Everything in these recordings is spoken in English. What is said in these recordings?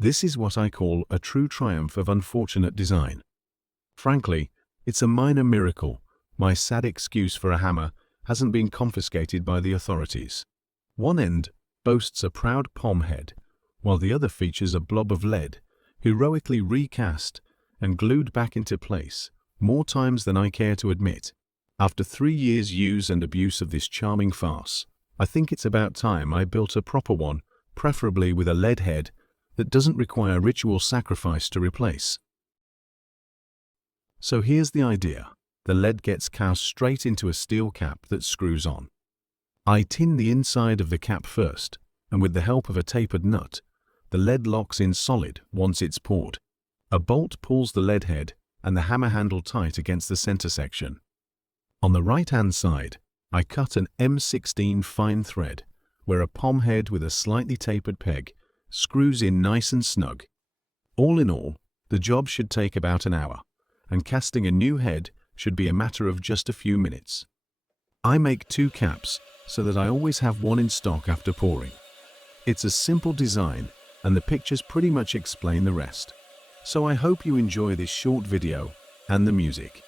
This is what I call a true triumph of unfortunate design. Frankly, it's a minor miracle my sad excuse for a hammer hasn't been confiscated by the authorities. One end boasts a proud palm head, while the other features a blob of lead, heroically recast and glued back into place, more times than I care to admit. After 3 years' use and abuse of this charming farce, I think it's about time I built a proper one, preferably with a lead head that doesn't require ritual sacrifice to replace. So here's the idea. The lead gets cast straight into a steel cap that screws on. I tin the inside of the cap first, and with the help of a tapered nut, the lead locks in solid once it's poured. A bolt pulls the lead head and the hammer handle tight against the center section. On the right-hand side, I cut an M16 fine thread, where a palm head with a slightly tapered peg screws in nice and snug. All in all, the job should take about an hour, and casting a new head should be a matter of just a few minutes. I make 2 caps so that I always have one in stock after pouring. It's a simple design, and the pictures pretty much explain the rest. So I hope you enjoy this short video and the music.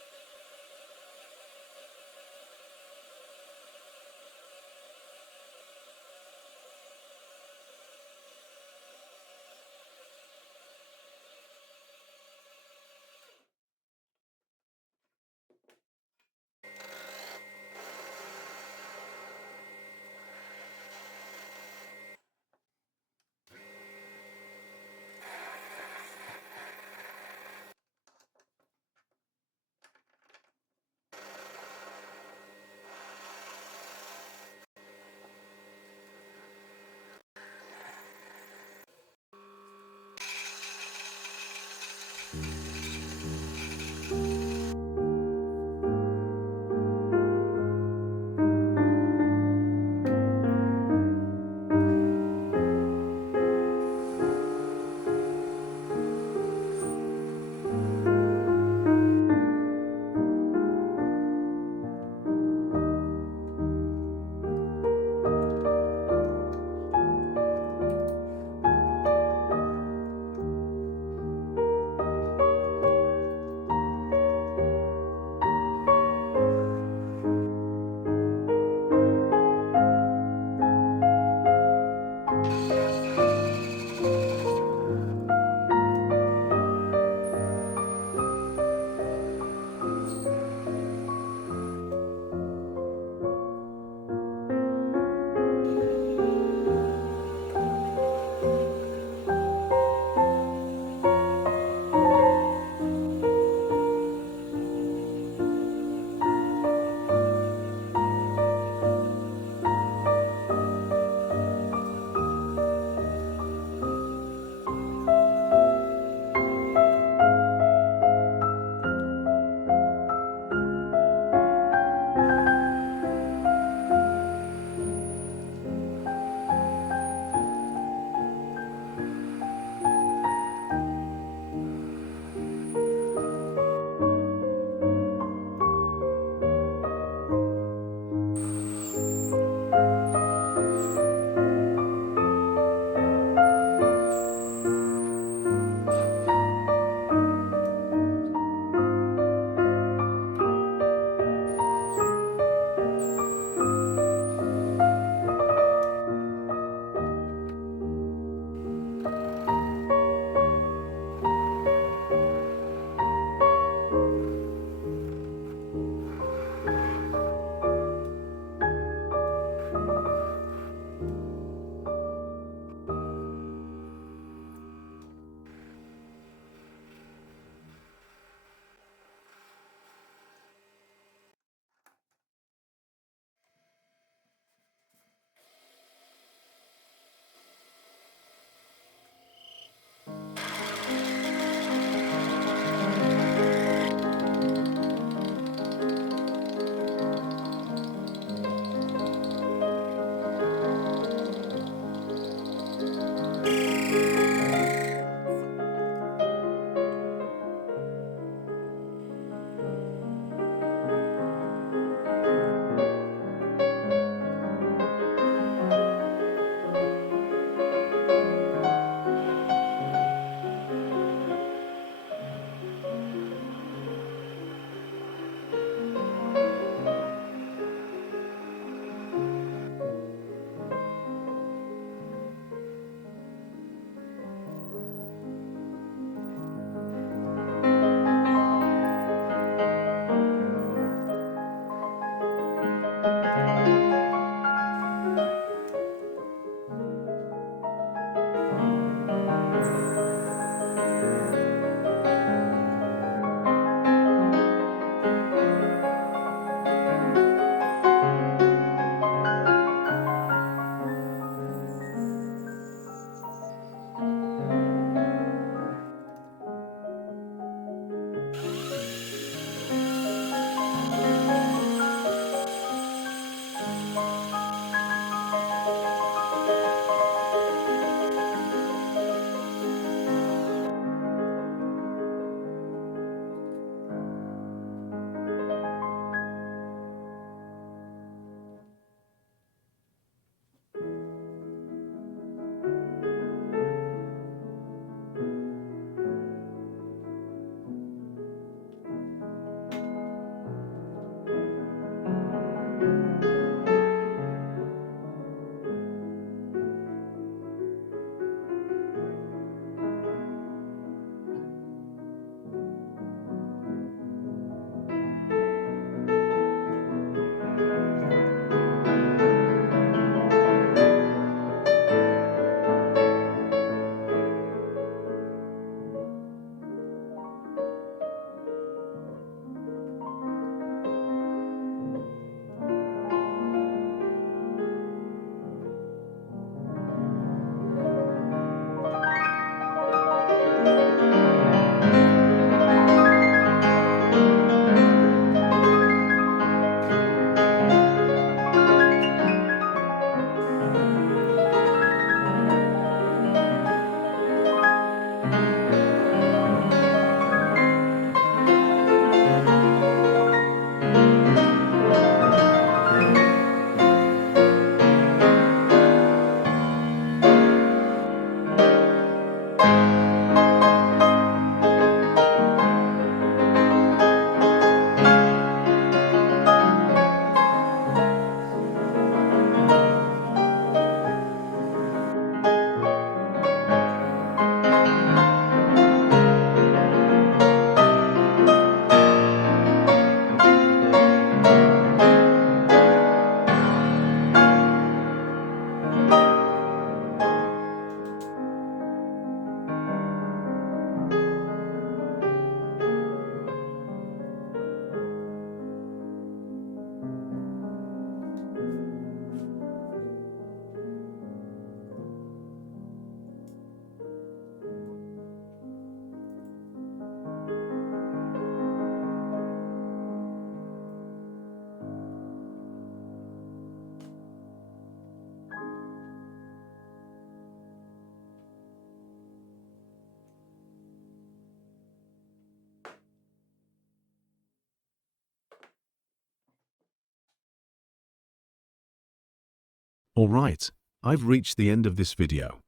Alright, I've reached the end of this video.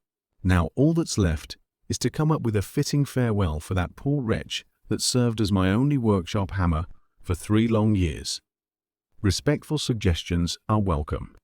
Now all that's left is to come up with a fitting farewell for that poor wretch that served as my only workshop hammer for 3 long years. Respectful suggestions are welcome.